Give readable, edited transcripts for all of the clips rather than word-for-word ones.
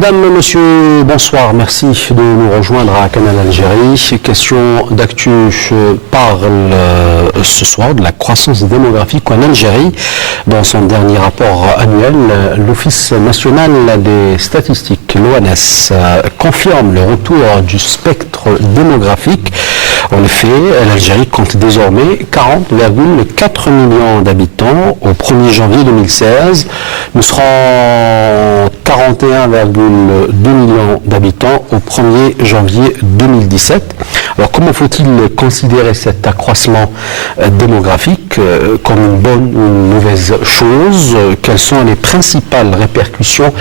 Madame, monsieur, bonsoir. Merci de nous rejoindre à Canal Algérie. Question d'actu parle ce soir de la croissance démographique en Algérie. Dans son dernier rapport annuel, l'Office national des statistiques, l'ONS, confirme le retour du spectre démographique. En effet, l'Algérie compte désormais 40,4 millions d'habitants. Au 1er janvier 2016, nous serons 41,2 millions d'habitants au 1er janvier 2017. Alors comment faut-il considérer cet accroissement démographique comme une bonne ou une mauvaise chose? Quelles sont les principales répercussions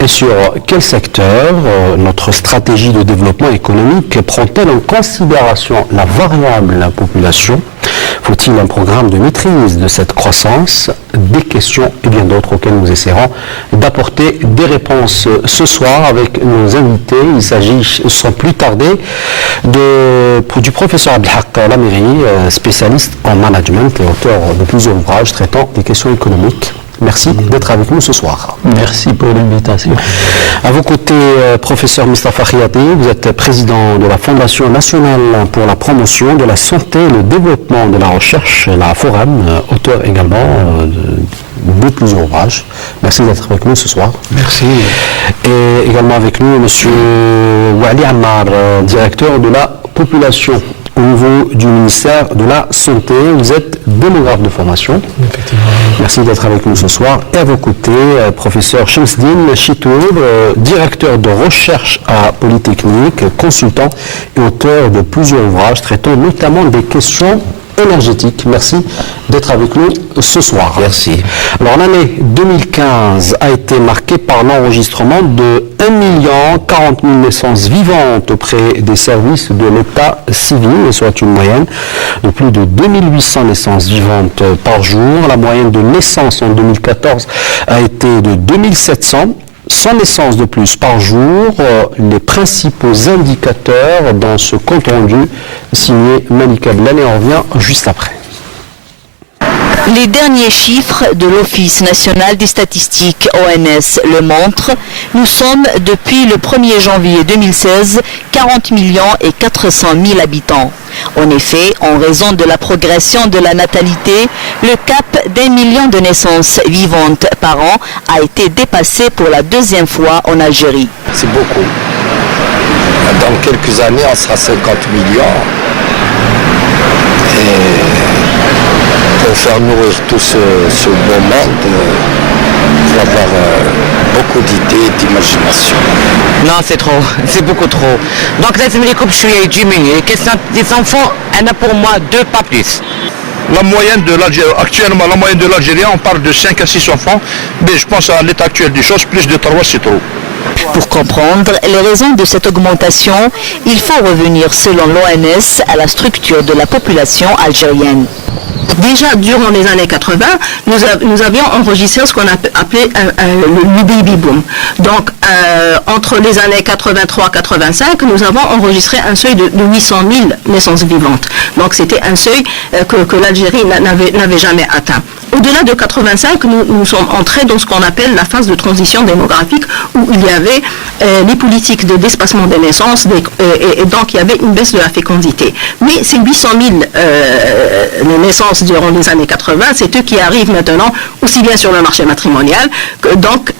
et sur quel secteur notre stratégie de développement économique prend-elle en considération la variable population? Faut-il un programme de maîtrise de cette croissance? Des questions et bien d'autres auxquelles nous essaierons d'apporter des réponses ce soir avec nos invités. Il s'agit sans plus tarder du professeur Abdelhak Lamiri, spécialiste en management et auteur de plusieurs ouvrages traitant des questions économiques. Merci d'être avec nous ce soir. Merci pour l'invitation. À vos côtés, professeur Mustafa Khiati, vous êtes président de la Fondation nationale pour la promotion de la santé et le développement de la recherche, la Forum, auteur également de plusieurs ouvrages. Merci d'être avec nous ce soir. Merci. Et également avec nous, monsieur Wali Ammar, directeur de la population au niveau du ministère de la Santé. Vous êtes démographe de formation. Effectivement. Merci d'être avec nous ce soir. Et à vos côtés, professeur Shamsdine Chitour, directeur de recherche à Polytechnique, consultant et auteur de plusieurs ouvrages traitant notamment des questions énergétique. Merci d'être avec nous ce soir. Merci. Alors l'année 2015 a été marquée par l'enregistrement de 1 040 000 naissances vivantes auprès des services de l'état civil, soit une moyenne de plus de 2800 naissances vivantes par jour. La moyenne de naissance en 2014 a été de 2700. 100 naissances de plus par jour, les principaux indicateurs dans ce compte rendu signé Malika Blane, on revient juste après. Les derniers chiffres de l'Office national des statistiques ONS le montrent. Nous sommes depuis le 1er janvier 2016 40 400 000 habitants. En effet, en raison de la progression de la natalité, le cap d'1 million de naissances vivantes par an a été dépassé pour la deuxième fois en Algérie. C'est beaucoup. Dans quelques années, on sera 50 millions. Et pour faire nourrir tout ce beau monde, il faut avoir beaucoup d'idées, d'imagination. Non, c'est trop, c'est beaucoup trop. Donc là, les coupes, je suis diminué. Question des enfants, il y en a pour moi 2, pas plus. La moyenne de l'Algérie, actuellement, la moyenne de l'Algérie, on parle de 5 à 6 enfants, mais je pense à l'état actuel des choses, plus de 3, c'est trop. Pour comprendre les raisons de cette augmentation, il faut revenir, selon l'ONS, à la structure de la population algérienne. Déjà, durant les années 80, nous avions enregistré ce qu'on appelait le baby boom. Donc, entre les années 83-85, nous avons enregistré un seuil de 800 000 naissances vivantes. Donc, c'était un seuil que l'Algérie n'avait jamais atteint. Au-delà de 85, nous sommes entrés dans ce qu'on appelle la phase de transition démographique, où il y avait les politiques d'espacement des naissances, et donc il y avait une baisse de la fécondité. Mais ces 800 000 naissances durant les années 80, c'est eux qui arrivent maintenant aussi bien sur le marché matrimonial, donc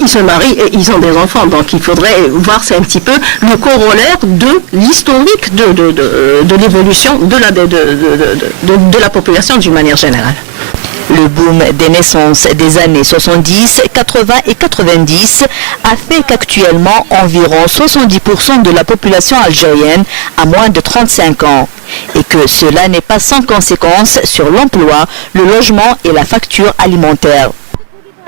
ils se marient et ils ont des enfants. Donc il faudrait voir, c'est un petit peu le corollaire de l'historique de l'évolution de la population d'une manière générale. Le boom des naissances des années 70, 80 et 90 a fait qu'actuellement environ 70% de la population algérienne a moins de 35 ans et que cela n'est pas sans conséquence sur l'emploi, le logement et la facture alimentaire.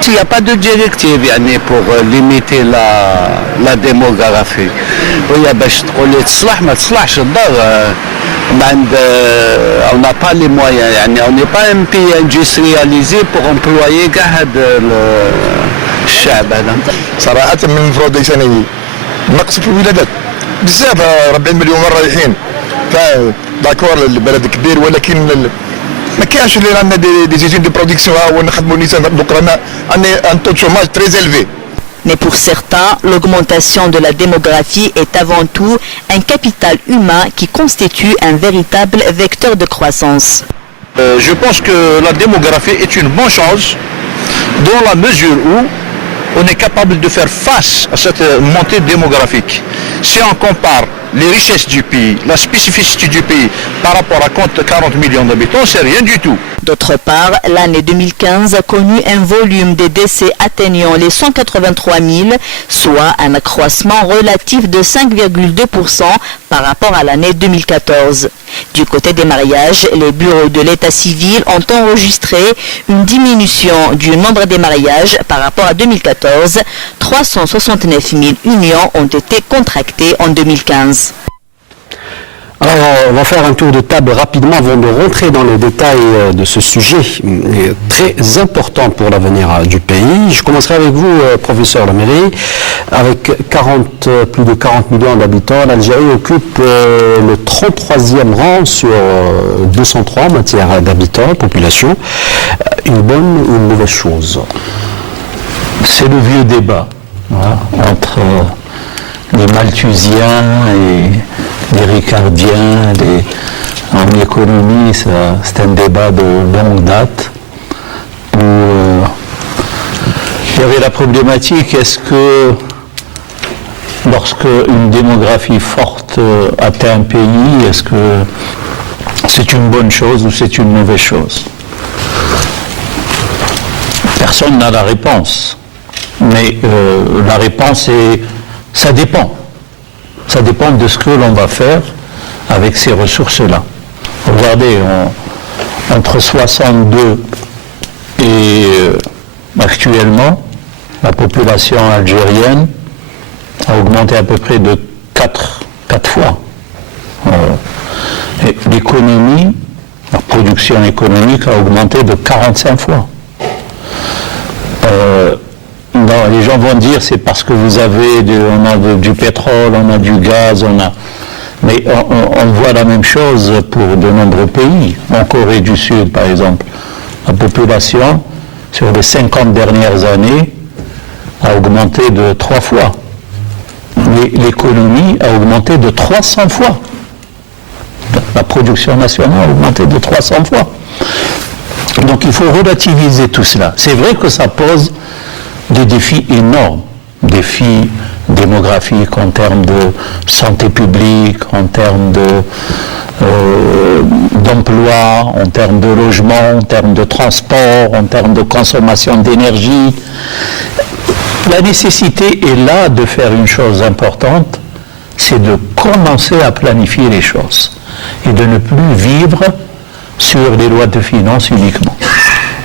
Il n'y a pas de directive pour limiter la démographie. On n'a pas les moyens, on n'est pas un pays industrialisé pour employer الشعب هذا. صراحة من المفروض سنوي نقص في الولادات بزاف 40 مليون رايحين. داكور البلد كبير ولكن ما كاينش اللي عندنا دي usines de production ونخدموا النساء دوك رانا عندنا un taux de chômage très élevé. Mais pour certains, l'augmentation de la démographie est avant tout un capital humain qui constitue un véritable vecteur de croissance. Je pense que la démographie est une bonne chose dans la mesure où on est capable de faire face à cette montée démographique. Si on compare les richesses du pays, la spécificité du pays par rapport à 40 millions d'habitants, c'est rien du tout. D'autre part, l'année 2015 a connu un volume de décès atteignant les 183 000, soit un accroissement relatif de 5,2% par rapport à l'année 2014. Du côté des mariages, les bureaux de l'état civil ont enregistré une diminution du nombre des mariages par rapport à 2014. 369 000 unions ont été contractées en 2015. Alors, on va faire un tour de table rapidement avant de rentrer dans les détails de ce sujet très important pour l'avenir du pays. Je commencerai avec vous, professeur Lameri. Avec plus de 40 millions d'habitants, l'Algérie occupe le 33e rang sur 203 en matière d'habitants, population. Une bonne ou une mauvaise chose? C'est le vieux débat entre les Malthusiens et les Ricardiens. En économie, c'est un débat de longue date où il y avait la problématique, est-ce que lorsque une démographie forte atteint un pays, est-ce que c'est une bonne chose ou c'est une mauvaise chose? Personne n'a la réponse. Mais la réponse est, ça dépend. Ça dépend de ce que l'on va faire avec ces ressources-là. Regardez, entre 62 et actuellement, la population algérienne a augmenté à peu près de 4 fois. Et l'économie, la production économique a augmenté de 45 fois. Non, les gens vont dire c'est parce que on a du pétrole, on a du gaz, mais on voit la même chose pour de nombreux pays. En Corée du Sud, par exemple, la population, sur les 50 dernières années, a augmenté de 3 fois. L'économie a augmenté de 300 fois. La production nationale a augmenté de 300 fois. Donc il faut relativiser tout cela. C'est vrai que ça pose des défis énormes, défis démographiques en termes de santé publique, en termes d'emploi, en termes de logement, en termes de transport, en termes de consommation d'énergie. La nécessité est là de faire une chose importante, c'est de commencer à planifier les choses et de ne plus vivre sur les lois de finances uniquement.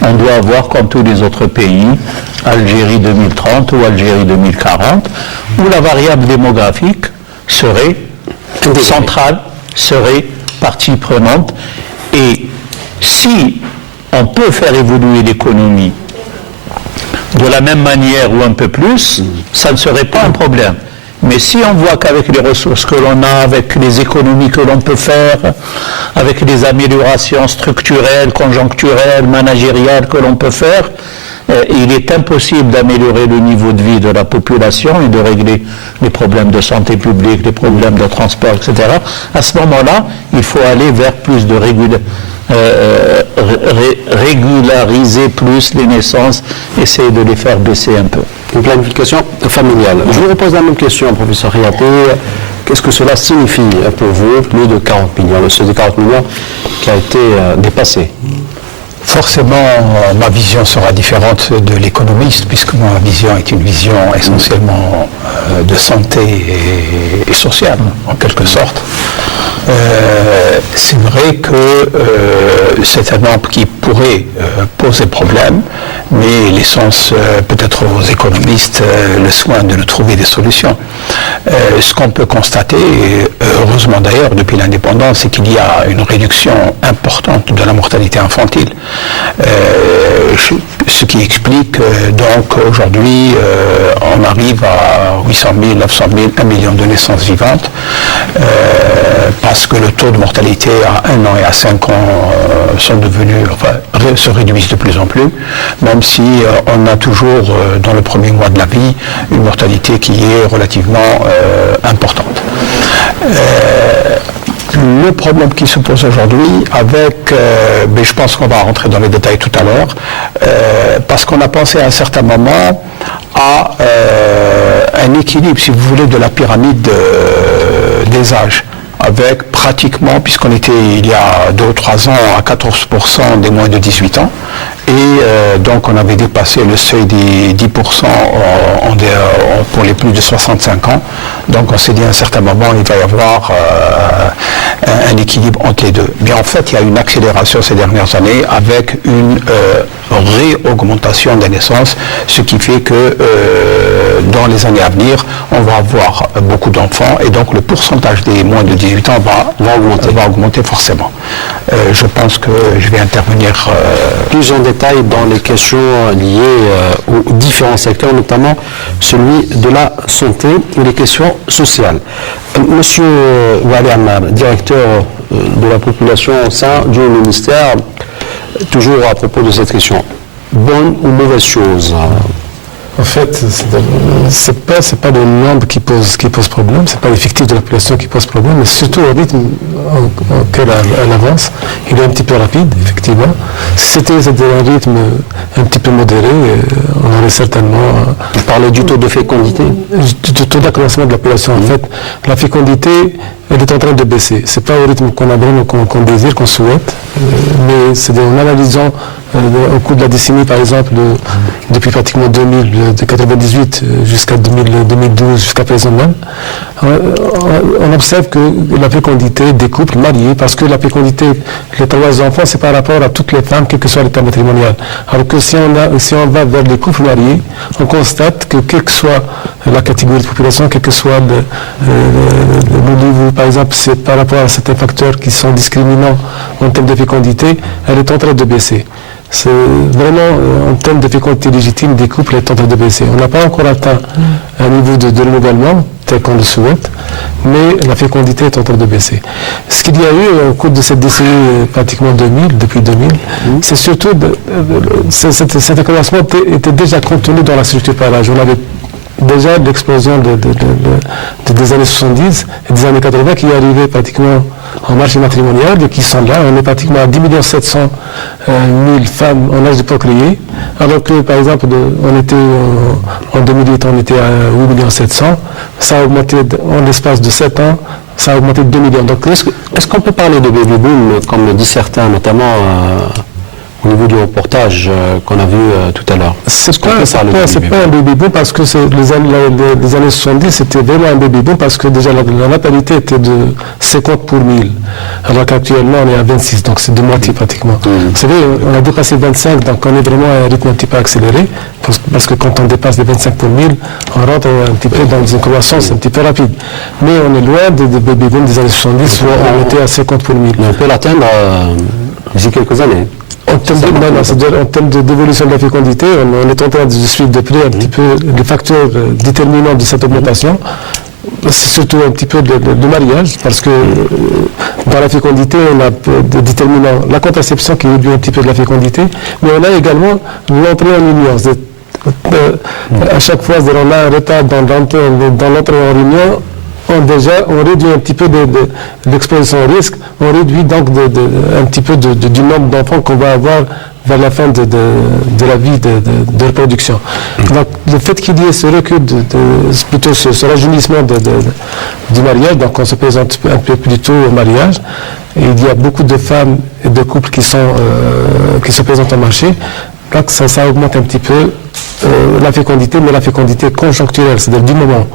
On doit avoir, comme tous les autres pays, Algérie 2030 ou Algérie 2040, où la variable démographique serait centrale, serait partie prenante. Et si on peut faire évoluer l'économie de la même manière ou un peu plus, ça ne serait pas un problème. Mais si on voit qu'avec les ressources que l'on a, avec les économies que l'on peut faire, avec les améliorations structurelles, conjoncturelles, managériales que l'on peut faire, il est impossible d'améliorer le niveau de vie de la population et de régler les problèmes de santé publique, les problèmes de transport, etc. À ce moment-là, il faut aller vers plus de régulariser plus les naissances, essayer de les faire baisser un peu. Une planification familiale. Je vous repose la même question, professeur Riaté. Qu'est-ce que cela signifie pour vous, plus de 40 millions, ce de 40 millions qui a été dépassé? Forcément, ma vision sera différente de l'économiste, puisque ma vision est une vision essentiellement de santé et sociale, en quelque sorte. C'est vrai que c'est un nombre qui pourrait poser problème, mais laissons peut-être aux économistes le soin de nous trouver des solutions. Ce qu'on peut constater, heureusement d'ailleurs depuis l'indépendance, c'est qu'il y a une réduction importante de la mortalité infantile. Ce qui explique donc aujourd'hui on arrive à 800 000, 900 000, 1 million de naissances vivantes parce que le taux de mortalité à 1 an et à 5 ans sont devenus, se réduisent de plus en plus, même si on a toujours dans le premier mois de la vie une mortalité qui est relativement importante. Le problème qui se pose aujourd'hui avec, mais je pense qu'on va rentrer dans les détails tout à l'heure, parce qu'on a pensé à un certain moment à un équilibre, si vous voulez, de la pyramide des âges, avec pratiquement, puisqu'on était il y a 2 ou 3 ans à 14% des moins de 18 ans, et donc on avait dépassé le seuil des 10% pour les plus de 65 ans. Donc on s'est dit à un certain moment il va y avoir un équilibre entre les deux. Mais en fait il y a une accélération ces dernières années avec une réaugmentation des naissances, ce qui fait que dans les années à venir on va avoir beaucoup d'enfants et donc le pourcentage des moins de 18 ans va augmenter forcément. Je pense que je vais intervenir plus en détail dans les questions liées aux différents secteurs, notamment celui de la santé et les questions sociales. Monsieur Wali Ammar, directeur de la population au sein du ministère, toujours à propos de cette question, bonne ou mauvaise chose? En fait, c'est pas le nombre qui pose problème, c'est pas l'effectif de la population qui pose problème, mais surtout le rythme auquel elle avance. Il est un petit peu rapide, effectivement. Si c'était un rythme un petit peu modéré, on aurait certainement... Vous parlez du taux de fécondité? Du taux d'accroissement de la population, en fait. La fécondité, elle est en train de baisser. C'est pas au rythme qu'on a vraiment, qu'on désire, qu'on souhaite, mais c'est en analysant au cours de la décennie, par exemple, depuis pratiquement 2000, de 98 jusqu'à 2012, jusqu'à présent même, on observe que la fécondité des couples mariés, parce que la fécondité, les 3 enfants, c'est par rapport à toutes les femmes, quel que soit l'état matrimonial. Alors que si on va vers les couples mariés, on constate que quelle que soit la catégorie de population, quel que soit le niveau, par exemple, c'est par rapport à certains facteurs qui sont discriminants en termes de fécondité, elle est en train de baisser. C'est vraiment, en termes de fécondité légitime des couples, est en train de baisser. On n'a pas encore atteint un niveau de renouvellement tel qu'on le souhaite, mais la fécondité est en train de baisser. Ce qu'il y a eu au cours de cette décennie pratiquement 2000, depuis 2000, c'est surtout, cet accroissement était déjà contenu dans la structure par l'âge. On avait déjà l'explosion des années 70 et des années 80 qui est arrivée pratiquement en marché matrimonial et qui sont là. On est pratiquement à 10,7 millions femmes en âge de procréer, alors que par exemple on était en 2008 on était à 8,7 millions. Ça a augmenté en l'espace de 7 ans, ça a augmenté de 2 millions. Donc est-ce qu'on peut parler de baby boom, comme le disent certains, notamment au niveau du reportage qu'on a vu tout à l'heure? C'est pas un baby boom parce que les années 70 c'était vraiment un baby boom parce que déjà la natalité était de 50 pour 1000, alors qu'actuellement on est à 26, donc c'est de moitié pratiquement. Vous savez, on a dépassé 25, donc on est vraiment à un rythme un petit peu accéléré, parce que quand on dépasse les 25 pour 1000, on rentre un petit peu dans une croissance un petit peu rapide. Mais on est loin des baby boom des années 70 où on était à 50 pour 1000. Mais on peut l'atteindre d'ici quelques années. En termes d'évolution de la fécondité, on est en train de suivre de près un petit peu les facteurs déterminants de cette augmentation. C'est surtout un petit peu de mariage, parce que dans la fécondité, on a des déterminants, la contraception qui réduit un petit peu de la fécondité, mais on a également l'entrée en union. À chaque fois, on a un retard dans l'entrée en union. On réduit un petit peu de l'exposition au risque, on réduit donc un petit peu du nombre d'enfants qu'on va avoir vers la fin de la vie de reproduction. Donc le fait qu'il y ait ce recul, plutôt ce rajeunissement du mariage, donc on se présente un peu plus tôt au mariage, et il y a beaucoup de femmes et de couples qui se présentent au marché, donc ça augmente un petit peu la fécondité, mais la fécondité conjoncturelle, c'est-à-dire du moment.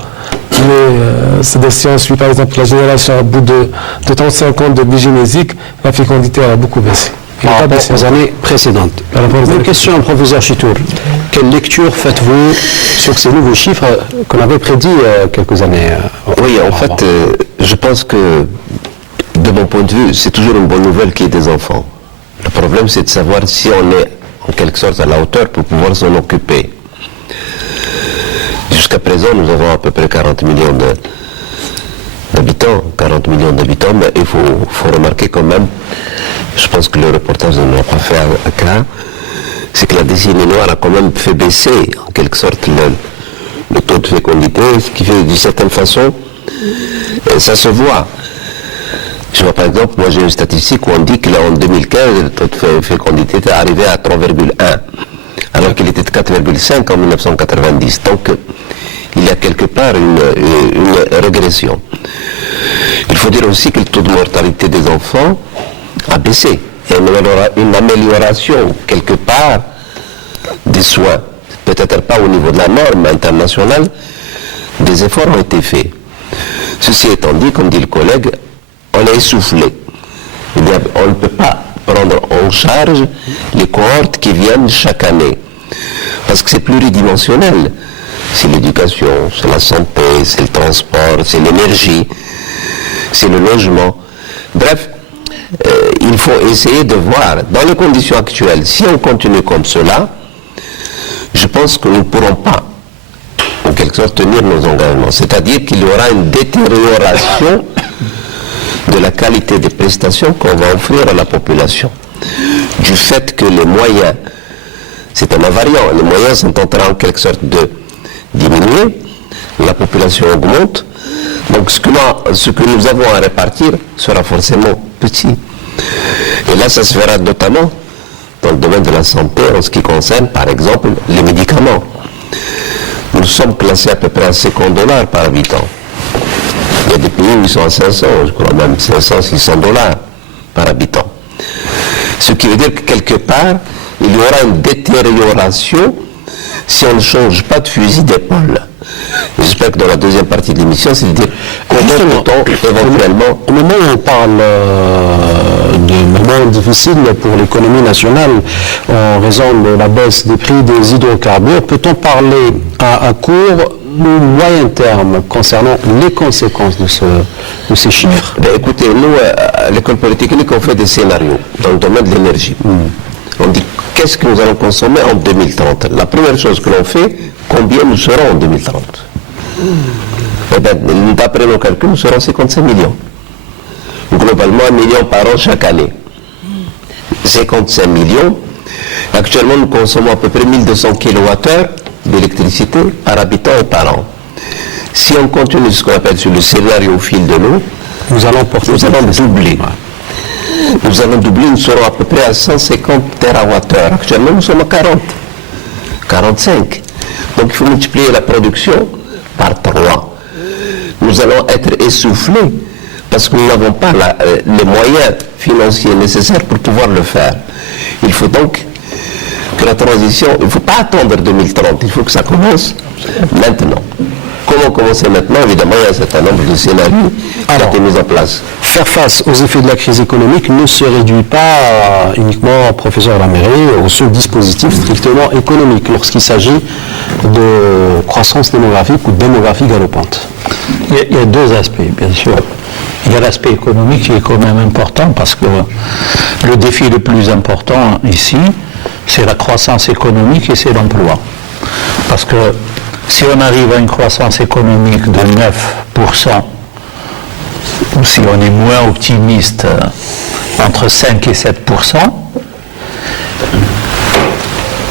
Mais c'est-à-dire si on suit par exemple la génération au bout de 35 ans de bigénésique, la fécondité a beaucoup baissé. Par rapport aux années précédentes. Une question au professeur Chitour. Quelle lecture faites-vous sur ces nouveaux chiffres qu'on avait prédits quelques années Oui, en fait, je pense que, de mon point de vue, c'est toujours une bonne nouvelle qu'il y ait des enfants. Le problème, c'est de savoir si on est en quelque sorte à la hauteur pour pouvoir s'en occuper. Jusqu'à présent, nous avons à peu près 40 millions d'habitants, mais il faut remarquer quand même je pense que le reportage ne l'a pas fait à cas, c'est que la décennie noire a quand même fait baisser en quelque sorte le taux de fécondité, ce qui fait d'une certaine façon, ça se voit. Je vois par exemple, moi j'ai une statistique où on dit que là en 2015, le taux de fécondité était arrivé à 3,1, alors qu'il était de 4,5 en 1990. Donc il y a quelque part une régression. Il faut dire aussi que le taux de mortalité des enfants a baissé. Il y a une amélioration quelque part des soins. Peut-être pas au niveau de la norme internationale, des efforts ont été faits. Ceci étant dit, comme dit le collègue, on est essoufflé. On ne peut pas prendre en charge les cohortes qui viennent chaque année. Parce que c'est pluridimensionnel. C'est l'éducation, c'est la santé, c'est le transport, c'est l'énergie, c'est le logement. Bref, il faut essayer de voir, dans les conditions actuelles, si on continue comme cela, je pense que nous ne pourrons pas, en quelque sorte, tenir nos engagements. C'est-à-dire qu'il y aura une détérioration de la qualité des prestations qu'on va offrir à la population. Du fait que les moyens, c'est un invariant, les moyens sont en train en quelque sorte de diminuer, la population augmente, donc ce que nous avons à répartir sera forcément petit. Et là, ça se verra notamment dans le domaine de la santé en ce qui concerne, par exemple, les médicaments. Nous sommes classés à peu près à $50 par habitant. Il y a des pays où ils sont à 500, je crois même 500-600 $ par habitant. Ce qui veut dire que quelque part, il y aura une détérioration si on ne change pas de fusil d'épaule. J'espère que dans la deuxième partie de l'émission, c'est de dire comment peut-on éventuellement... Au moment où on parle de moments difficiles pour l'économie nationale en raison de la baisse des prix des hydrocarbures, peut-on parler à court ou moyen terme concernant les conséquences de ces chiffres? Écoutez, nous, à l'école polytechnique, on fait des scénarios dans le domaine de l'énergie. On dit qu'est-ce que nous allons consommer en 2030. La première chose que l'on fait, combien nous serons en 2030. Eh bien, d'après nos calculs, nous serons 55 millions. Globalement, 1 million par an chaque année. 55 millions. Actuellement, nous consommons à peu près 1200 kWh d'électricité par habitant et par an. Si on continue ce qu'on appelle sur le scénario au fil de l'eau, nous allons doubler. Nous allons doubler, nous serons à peu près à 150 TWh. Actuellement, nous sommes à 40, 45. Donc, il faut multiplier la production par 3. Nous allons être essoufflés parce que nous n'avons pas les moyens financiers nécessaires pour pouvoir le faire. Il faut donc que la transition, il ne faut pas attendre 2030, il faut que ça commence maintenant. Comment commencer maintenant? Évidemment, il y a un certain nombre de scénarios qui ont été mis en place. Faire face aux effets de la crise économique ne se réduit pas uniquement, professeur Lamairie, au seul dispositif strictement économique lorsqu'il s'agit de croissance démographique ou de démographie galopante. Il y a deux aspects, bien sûr. Il y a l'aspect économique qui est quand même important parce que le défi le plus important ici, c'est la croissance économique et c'est l'emploi. Parce que si on arrive à une croissance économique de 9%, ou si on est moins optimiste, entre 5 et 7%,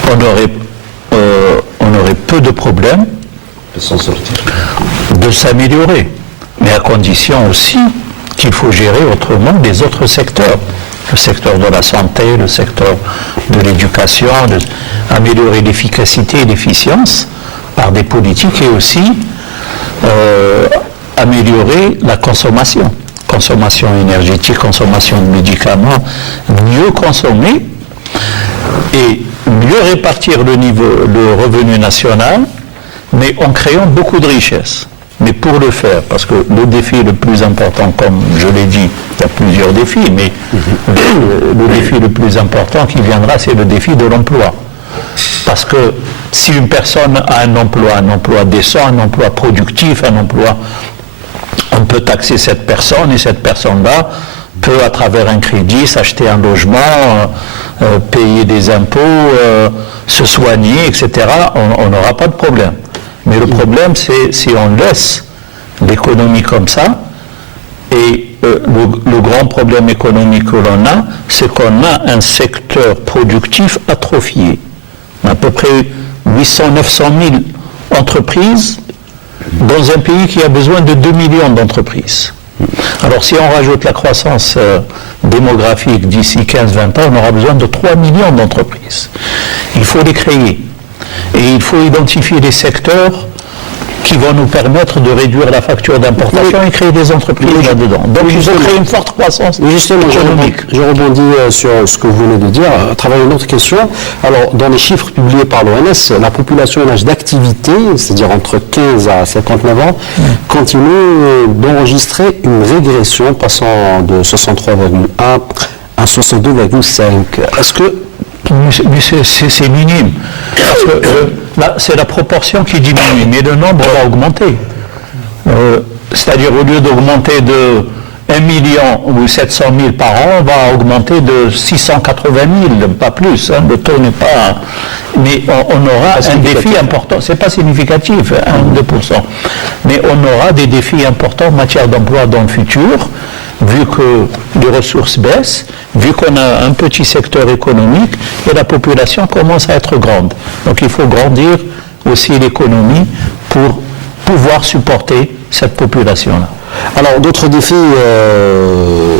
on aurait peu de problèmes de s'améliorer. Mais à condition aussi qu'il faut gérer autrement les autres secteurs. Le secteur de la santé, le secteur de l'éducation, améliorer l'efficacité et l'efficience par des politiques et aussi améliorer la consommation énergétique, consommation de médicaments, mieux consommer et mieux répartir le revenu national, mais en créant beaucoup de richesses. Mais pour le faire, parce que le défi le plus important, comme je l'ai dit, il y a plusieurs défis, mais le défi le plus important qui viendra, c'est le défi de l'emploi. Parce que si une personne a un emploi décent, un emploi productif, on peut taxer cette personne et cette personne-là peut, à travers un crédit, s'acheter un logement, payer des impôts, se soigner, etc. On n'aura pas de problème. Mais le problème, c'est si on laisse l'économie comme ça, et le grand problème économique que l'on a, c'est qu'on a un secteur productif atrophié. On a à peu près 800-900 000 entreprises dans un pays qui a besoin de 2 millions d'entreprises. Alors si on rajoute la croissance démographique d'ici 15-20 ans, on aura besoin de 3 millions d'entreprises. Il faut les créer. Et il faut identifier des secteurs qui vont nous permettre de réduire la facture d'importation et créer des entreprises là-dedans. Donc il faut créer une forte croissance économique. Je rebondis sur ce que vous venez de dire à travers une autre question. Alors, dans les chiffres publiés par l'ONS, la population en âge d'activité, c'est-à-dire entre 15 à 59 ans, continue d'enregistrer une régression passant de 63,1 à 62,5. Est-ce que c'est minime. Parce que là, c'est la proportion qui diminue, mais le nombre va augmenter. C'est-à-dire, au lieu d'augmenter de 1 million ou 700 000 par an, on va augmenter de 680 000, pas plus. Hein, le taux n'est pas... Mais on aura un défi important. C'est pas significatif, 1 ou 2%. Mais on aura des défis importants en matière d'emploi dans le futur, vu que les ressources baissent, vu qu'on a un petit secteur économique et la population commence à être grande. Donc il faut grandir aussi l'économie pour pouvoir supporter cette population-là. Alors d'autres défis,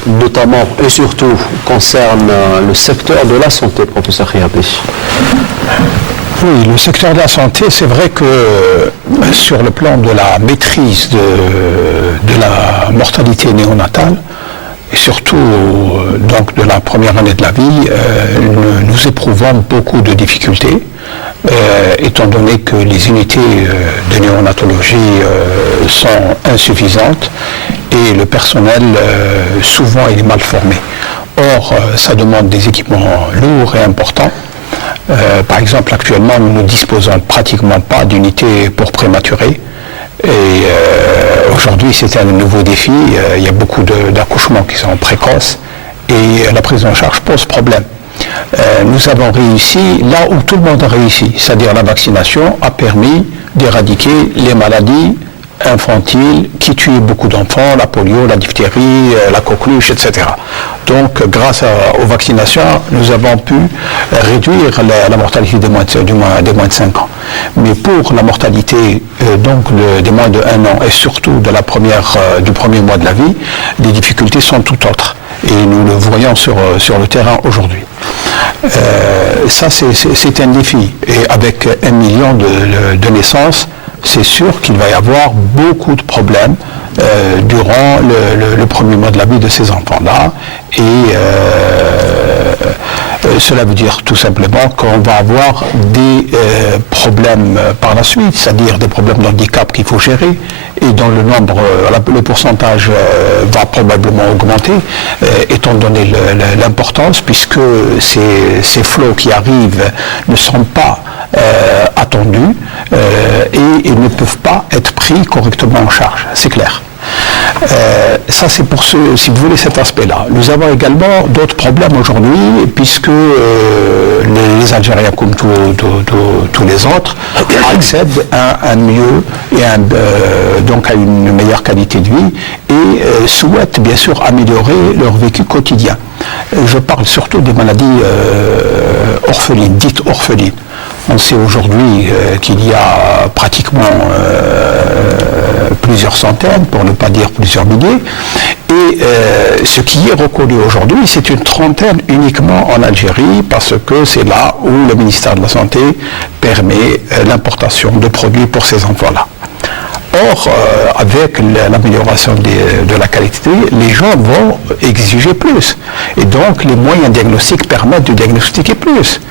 notamment et surtout, concernent le secteur de la santé, professeur Khiabi. Oui, le secteur de la santé, c'est vrai que sur le plan de la maîtrise de la mortalité néonatale, et surtout donc de la première année de la vie, nous éprouvons beaucoup de difficultés, étant donné que les unités de néonatologie sont insuffisantes et le personnel souvent est mal formé. Or, ça demande des équipements lourds et importants. Par exemple, actuellement, nous ne disposons pratiquement pas d'unités pour prématurés. Et aujourd'hui, c'est un nouveau défi. Il y a beaucoup d'accouchements qui sont précoces et la prise en charge pose problème. Nous avons réussi là où tout le monde a réussi, c'est-à-dire la vaccination a permis d'éradiquer les maladies infantiles qui tuent beaucoup d'enfants, la polio, la diphtérie, la coqueluche, etc. Donc, grâce aux vaccinations, nous avons pu réduire la mortalité des moins de 5 ans. Mais pour la mortalité des moins de 1 an et surtout de du premier mois de la vie, les difficultés sont tout autres. Et nous le voyons sur le terrain aujourd'hui. Ça, c'est un défi. Et avec 1 million de naissances, c'est sûr qu'il va y avoir beaucoup de problèmes durant le premier mois de la vie de ces enfants-là. Et cela veut dire tout simplement qu'on va avoir des problèmes par la suite, c'est-à-dire des problèmes d'handicap qu'il faut gérer et dont le pourcentage va probablement augmenter, étant donné l'importance, puisque ces flots qui arrivent ne sont pas attendus et ils ne peuvent pas être pris correctement en charge, c'est clair. Ça, c'est pour si vous voulez, cet aspect-là. Nous avons également d'autres problèmes aujourd'hui, puisque les Algériens, comme tous les autres, accèdent à un mieux et donc à une meilleure qualité de vie et souhaitent bien sûr améliorer leur vécu quotidien. Je parle surtout des maladies orphelines, dites orphelines. On sait aujourd'hui qu'il y a pratiquement plusieurs centaines, pour ne pas dire plusieurs milliers, et ce qui est reconnu aujourd'hui, c'est une trentaine uniquement en Algérie, parce que c'est là où le ministère de la Santé permet l'importation de produits pour ces enfants-là. Or, avec l'amélioration de la qualité, les gens vont exiger plus. Et donc, les moyens diagnostiques permettent de diagnostiquer plus.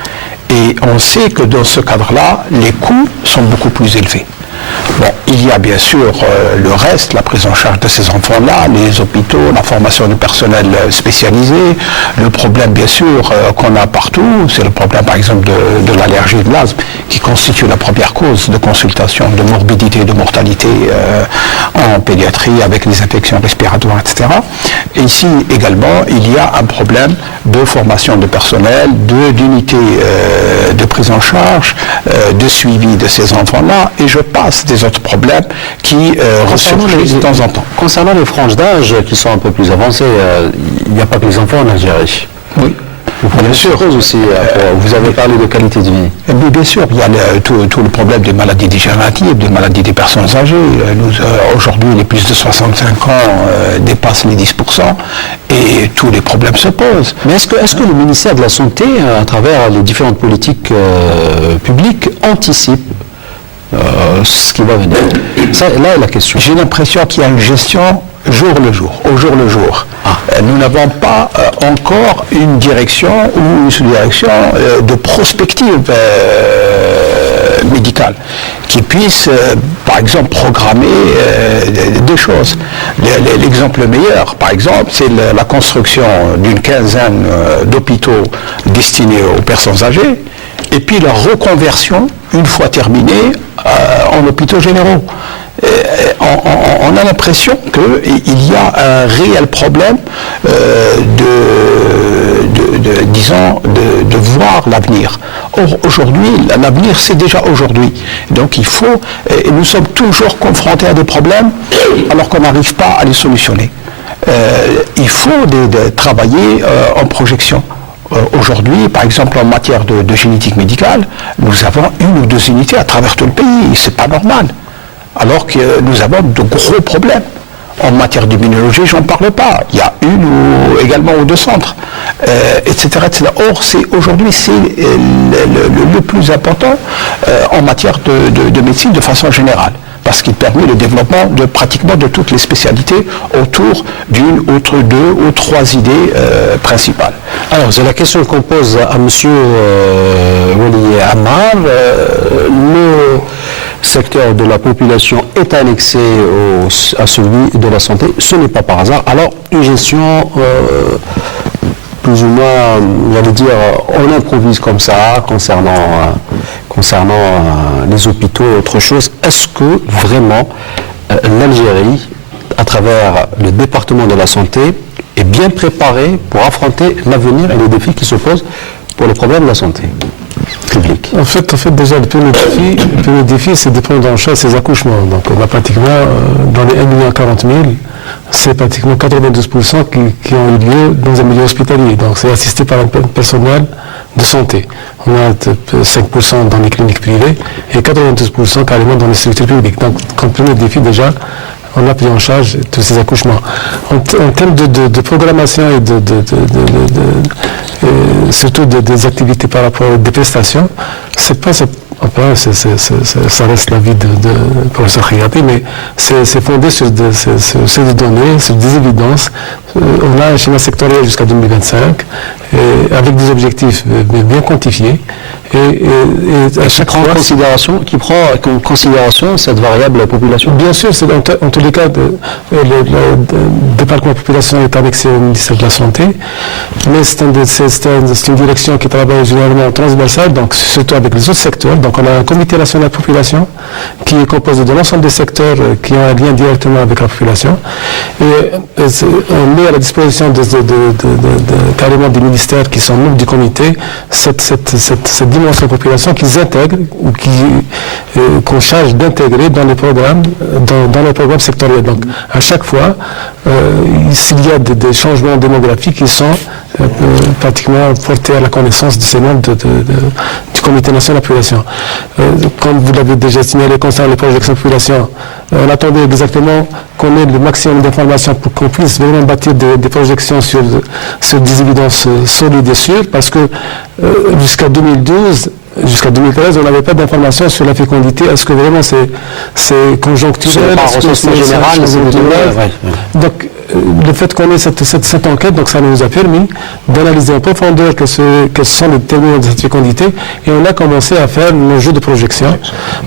Et on sait que dans ce cadre-là, les coûts sont beaucoup plus élevés. Bon, il y a bien sûr le reste, la prise en charge de ces enfants-là, les hôpitaux, la formation du personnel spécialisé, le problème bien sûr qu'on a partout, c'est le problème par exemple de l'allergie de l'asthme, qui constitue la première cause de consultation, de morbidité et de mortalité en pédiatrie avec les infections respiratoires, etc. Et ici également, il y a un problème de formation de personnel, d'unité de prise en charge, de suivi de ces enfants-là, et je parle face des autres problèmes qui ressurgissent de temps en temps. Concernant les franges d'âge qui sont un peu plus avancées, il n'y a pas que les enfants en Algérie. Oui. Bien sûr. Aussi, vous avez parlé de qualité de vie. Mais bien sûr, il y a tout le problème des maladies dégénératives, des maladies des personnes âgées. Aujourd'hui, les plus de 65 ans dépassent les 10% et tous les problèmes se posent. Mais est-ce que le ministère de la Santé, à travers les différentes politiques publiques, anticipe ce qui va venir? Ça, là est la question. J'ai l'impression qu'il y a une gestion au jour le jour. Nous n'avons pas encore une direction ou une sous-direction de prospective médicale qui puisse, par exemple, programmer des choses. L'exemple meilleur, par exemple, c'est la construction d'une quinzaine d'hôpitaux destinés aux personnes âgées et puis leur reconversion, une fois terminée, en hôpitaux généraux. On a l'impression qu'il y a un réel problème de voir l'avenir. Or, aujourd'hui, l'avenir, c'est déjà aujourd'hui. Donc, nous sommes toujours confrontés à des problèmes alors qu'on n'arrive pas à les solutionner. Il faut travailler en projection. Aujourd'hui, par exemple, en matière de génétique médicale, nous avons 1 ou 2 unités à travers tout le pays. C'est pas normal. Alors que nous avons de gros problèmes. En matière d'immunologie, j'en parle pas. Il y a 1 ou également 2 centres, etc., etc. Or, aujourd'hui, c'est le plus important en matière de médecine de façon générale, parce qu'il permet le développement de pratiquement de toutes les spécialités autour d'une, 2 ou 3 idées principales. Alors, c'est la question qu'on pose à M. Wali Ammar. Le secteur de la population est annexé à celui de la santé. Ce n'est pas par hasard. Alors, une gestion plus ou moins, j'allais dire, on improvise comme ça concernant les hôpitaux et autre chose. Est-ce que vraiment l'Algérie, à travers le département de la santé, est bien préparée pour affronter l'avenir et les défis qui se posent pour le problème de la santé publique? En fait, déjà, le premier défi, c'est de prendre en charge ces accouchements. Donc, on a pratiquement, dans les 1,40 million, c'est pratiquement 92% qui ont eu lieu dans un milieu hospitalier. Donc, c'est assisté par un personnel de santé. On a 5% dans les cliniques privées et 92% carrément dans les structures publiques. Donc, comme premier défi, déjà, on a pris en charge tous ces accouchements. En termes de programmation et surtout des activités par rapport aux prestations, ça reste l'avis de professeur Khayati, mais c'est fondé sur des données, sur des évidences. On a un schéma sectoriel jusqu'à 2025, avec des objectifs bien quantifiés. Et à chaque fois, qui prend en considération cette variable population? Bien sûr, en tous les cas, le département de population est annexé au ministère de la Santé, mais c'est une direction qui travaille généralement transversale, donc surtout avec les autres secteurs. Donc on a un comité national de population qui est composé de l'ensemble des secteurs qui ont un lien directement avec la population. Et on met à la disposition carrément des ministères qui sont membres du comité cette dimension de population qu'ils intègrent ou qu'on charge d'intégrer dans les programmes sectoriels. Donc à chaque fois, s'il y a des changements démographiques qui sont pratiquement portés à la connaissance de ces membres du comité national de la population. Comme vous l'avez déjà signalé concernant les projections de population, on attendait exactement qu'on ait le maximum d'informations pour qu'on puisse vraiment bâtir des projections sur des évidences solides et sûres, parce que jusqu'à 2012, jusqu'à 2013, on n'avait pas d'informations sur la fécondité. Est-ce que vraiment c'est conjoncturel? Est-ce que c'est général? Donc, le fait qu'on ait cette enquête, donc ça nous a permis d'analyser en profondeur quels sont les déterminants de cette fécondité, et on a commencé à faire nos jeux de projection.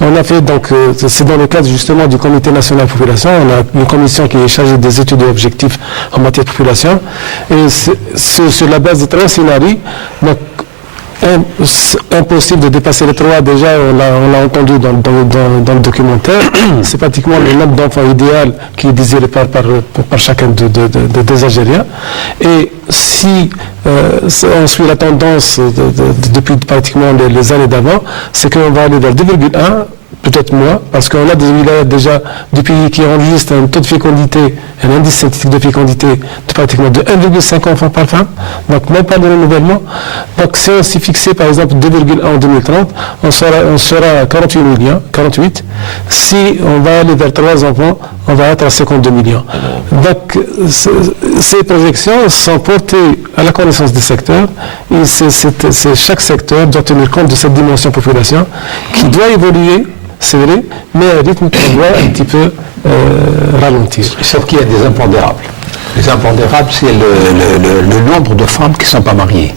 On a fait, donc, c'est dans le cadre justement du Comité national de population, on a une commission qui est chargée des études et objectifs en matière de population, et sur la base de 3 scénarios, donc, impossible de dépasser les 3, déjà on l'a entendu dans le documentaire. C'est pratiquement le nombre d'enfants idéal qui est désiré par chacun des Algériens. Et si on suit la tendance depuis pratiquement les années d'avant, c'est qu'on va aller vers 2,1 peut-être moins, parce qu'on a des wilayas déjà du pays qui enregistrent un taux de fécondité, un indice scientifique de fécondité de pratiquement de 1,5 enfants par femme, donc même pas de renouvellement. Donc si on s'y fixait par exemple 2,1 en 2030, on sera à 48. Si on va aller vers 3 enfants, on va être à 52 millions. Donc ces projections sont portées à la connaissance des secteurs, et chaque secteur doit tenir compte de cette dimension population qui doit évoluer, c'est vrai, mais à un rythme qu'on doit un petit peu ralentir. Sauf qu'il y a des impondérables. Les impondérables, c'est le nombre de femmes qui ne sont pas mariées.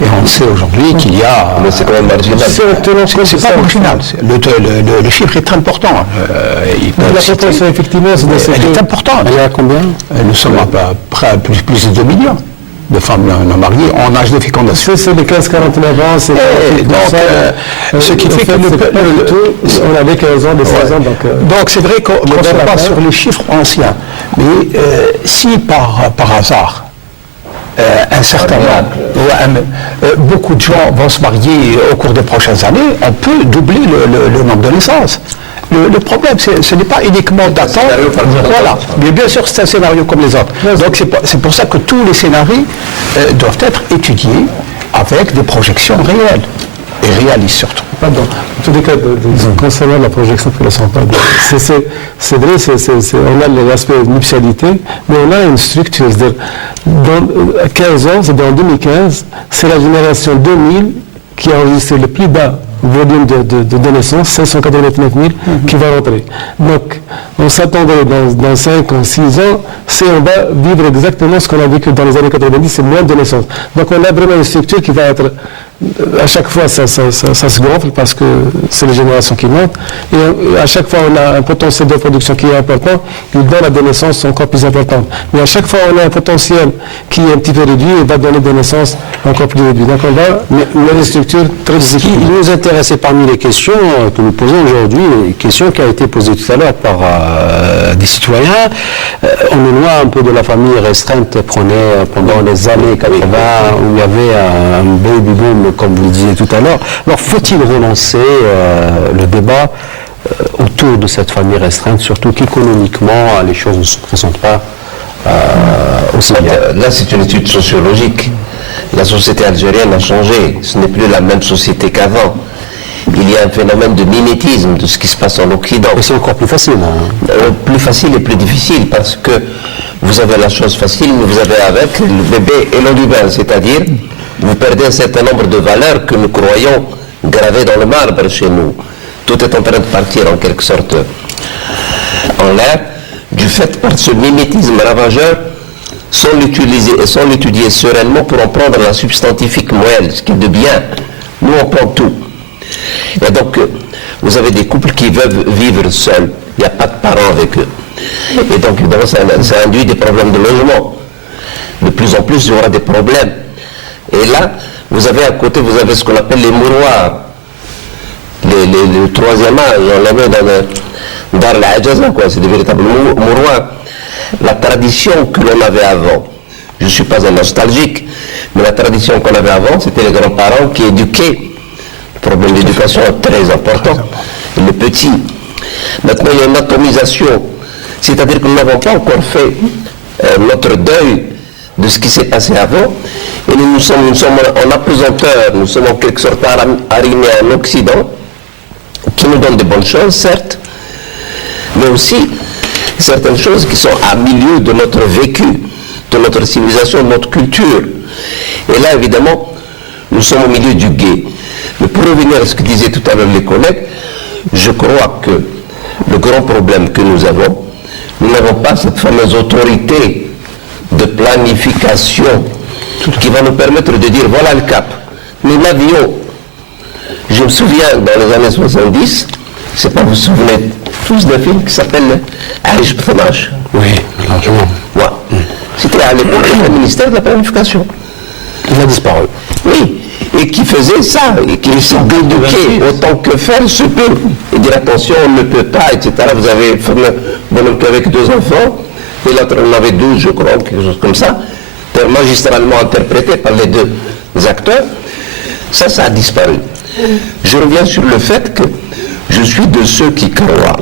Et on sait aujourd'hui qu'il y a... Mais c'est quand même marginal. C'est pas marginal. Le chiffre est très important. La proportion, effectivement, elle est importante. Elle est à combien? Nous sommes à peu près plus de 2 millions de femmes non mariées en âge de fécondation. C'est les 15-49 ans, c'est ce qui fait que on avait 15 ans, des 16 ans. Donc c'est vrai qu'on se base sur les chiffres anciens. Mais si par hasard, un certain nombre, beaucoup de gens vont se marier au cours des prochaines années, on peut doubler le nombre de naissances. Le problème, ce n'est pas uniquement d'attendre. Voilà. Mais bien sûr, c'est un scénario comme les autres. Donc c'est pour ça que tous les scénarios doivent être étudiés avec des projections réelles et réalistes surtout. Pardon. En tous les cas, concernant la projection de la pas, c'est vrai, on a l'aspect nuptialité, mais on a une structure. C'est-à-dire, dans 15 ans, c'est-à-dire en 2015, c'est la génération 2000 qui a enregistré le plus bas volume de naissances, 589 000, qui va rentrer. Donc, on s'attendrait dans 5 ou 6 ans, si on va vivre exactement ce qu'on a vécu dans les années 90, c'est moins de naissances. Donc, on a vraiment une structure qui va être, à chaque fois, ça se gonfle parce que c'est les générations qui montent. Et à chaque fois, on a un potentiel de production qui est important, qui donne des naissances encore plus importantes. Mais à chaque fois, on a un potentiel qui est un petit peu réduit et va donner des naissances encore plus réduites. Donc, on a une structure très difficile. Il nous intéressait parmi les questions que nous posons aujourd'hui, les questions qui ont été posées tout à l'heure par des citoyens. On est loin un peu de la famille restreinte prenait pendant les années 80 où il y avait un baby boom, comme vous le disiez tout à l'heure. Alors, faut-il relancer le débat autour de cette famille restreinte, surtout qu'économiquement, les choses ne se présentent pas aussi bien? Là, c'est une étude sociologique. La société algérienne a changé. Ce n'est plus la même société qu'avant. Il y a un phénomène de mimétisme de ce qui se passe en Occident. Et c'est encore plus facile. Plus facile et plus difficile parce que vous avez la chose facile, mais vous avez avec le bébé et l'eau du bain, c'est-à-dire vous perdez un certain nombre de valeurs que nous croyons gravées dans le marbre chez nous. Tout est en train de partir en quelque sorte en l'air du fait par ce mimétisme ravageur sans l'utiliser et sans l'étudier sereinement pour en prendre la substantifique moelle, ce qui est de bien. Nous on prend tout. Et donc, vous avez des couples qui veulent vivre seuls. Il n'y a pas de parents avec eux. Et donc, évidemment, ça induit des problèmes de logement. De plus en plus, il y aura des problèmes. Et là, vous avez à côté, vous avez ce qu'on appelle les mouroirs. Le troisième âge, on les met dans l'Ajaza, quoi. C'est des véritables mouroirs. La tradition que l'on avait avant, je ne suis pas un nostalgique, mais la tradition qu'on avait avant, c'était les grands-parents qui éduquaient. Problème d'éducation très important. Le petit. Maintenant, il y a une atomisation. C'est-à-dire que nous n'avons pas encore fait notre deuil de ce qui s'est passé avant. Et nous sommes en apesanteur, nous sommes en quelque sorte arrimés à un Occident qui nous donne de bonnes choses, certes, mais aussi certaines choses qui sont à milieu de notre vécu, de notre civilisation, de notre culture. Et là, évidemment, nous sommes au milieu du gué. Mais pour revenir à ce que disaient tout à l'heure les collègues, je crois que le grand problème que nous n'avons pas cette fameuse autorité de planification qui va nous permettre de dire voilà le cap. Nous l'avions. Je me souviens dans les années 70, je ne sais pas, vous vous souvenez tous d'un film qui s'appelle Arish Bthamash. Oui, largement. Ouais. C'était à l'époque le ministère de la planification. Il a disparu. Oui. Et qui faisait ça, et qui s'éduquait autant que faire se peut. Et dire attention, on ne peut pas, etc. Vous avez un bonhomme avec 2 enfants, et l'autre en avait 12, je crois, quelque chose comme ça, magistralement interprété par les 2 acteurs. Ça a disparu. Je reviens sur le fait que Je suis de ceux qui croient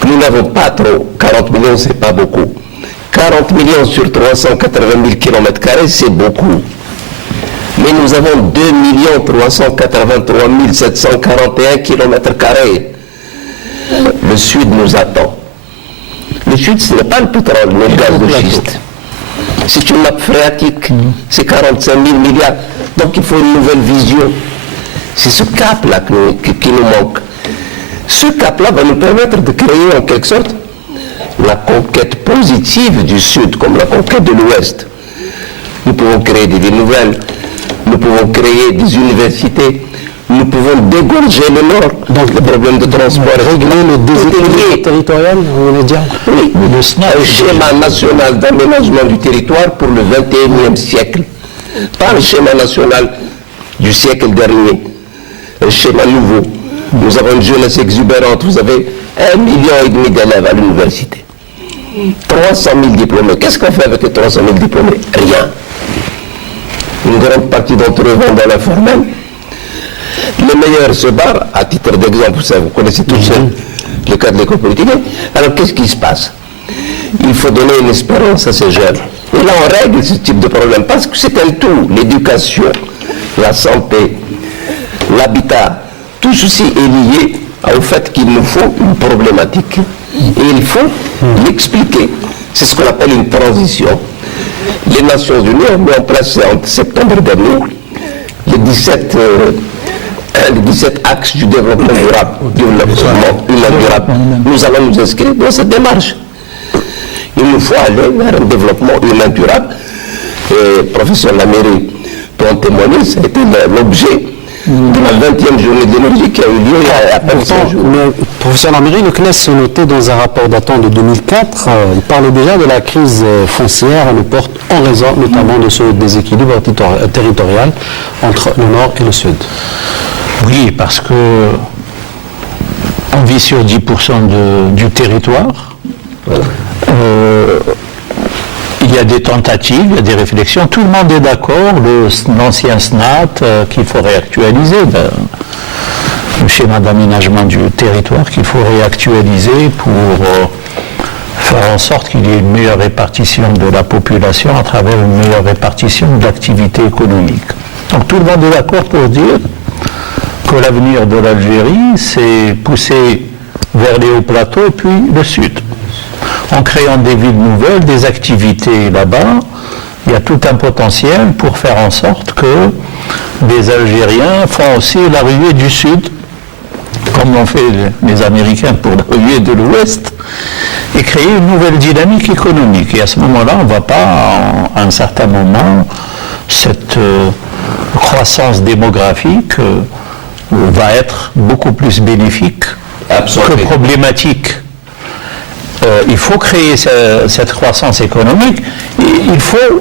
que nous n'avons pas trop. 40 millions, c'est pas beaucoup. 40 millions sur 380 000 km², c'est beaucoup. Mais nous avons 2 383 741 km². Le Sud nous attend. Le Sud, ce n'est pas le pétrole, mais le gaz de schiste. C'est une nappe phréatique. C'est 45 000 milliards. Donc il faut une nouvelle vision. C'est ce cap-là qui nous manque. Ce cap-là va nous permettre de créer en quelque sorte la conquête positive du Sud, comme la conquête de l'Ouest. Nous pouvons créer des villes nouvelles, nous pouvons créer des universités, nous pouvons dégorger le Nord. Donc le problème de transport. Régler le déséquilibre territorial, vous voulez dire? Oui, un schéma national d'aménagement du territoire pour le 21e siècle. Pas un schéma national du siècle dernier, un schéma nouveau. Nous avons une jeunesse exubérante, vous avez 1,5 million d'élèves à l'université. 300 000 diplômés. Qu'est-ce qu'on fait avec les 300 000 diplômés? Rien. Une grande partie d'entre eux vont dans l'informel. Les meilleurs se barrent, à titre d'exemple, vous connaissez tous le cas de l'école polytechnique. Alors qu'est-ce qui se passe? Il faut donner une espérance à ces jeunes. Et là, on règle ce type de problème, parce que c'est un tout. L'éducation, la santé, l'habitat, tout ceci est lié au fait qu'il nous faut une problématique. Et il faut l'expliquer. C'est ce qu'on appelle une transition. Les Nations Unies ont mis en place en septembre dernier les 17 axes du développement durable, Nous allons nous inscrire dans cette démarche. Il nous faut aller vers un développement humain durable. Et professeur Lamiri peut en témoigner, ça a été l'objet de la 20e journée de l'énergie qui a eu lieu il y a à peine 5 jours. Professeur Lamiri, le CNES se notait dans un rapport datant de 2004, il parlait déjà de la crise foncière à nos portes en raison notamment de ce déséquilibre territorial entre le Nord et le Sud. Oui, parce que on vit sur 10% du territoire. Il y a des tentatives, il y a des réflexions. Tout le monde est d'accord, l'ancien SNAT qu'il faut réactualiser, le schéma d'aménagement du territoire qu'il faut réactualiser pour faire en sorte qu'il y ait une meilleure répartition de la population à travers une meilleure répartition de l'activité économique. Donc tout le monde est d'accord pour dire que l'avenir de l'Algérie, c'est pousser vers les hauts plateaux et puis le sud. En créant des villes nouvelles, des activités là-bas, il y a tout un potentiel pour faire en sorte que les Algériens font aussi la ruée du Sud, comme l'ont fait les Américains pour la ruée de l'Ouest, et créer une nouvelle dynamique économique. Et à ce moment-là, on ne va pas, à un certain moment, cette croissance démographique va être beaucoup plus bénéfique que problématique. Il faut créer cette croissance économique. Et il faut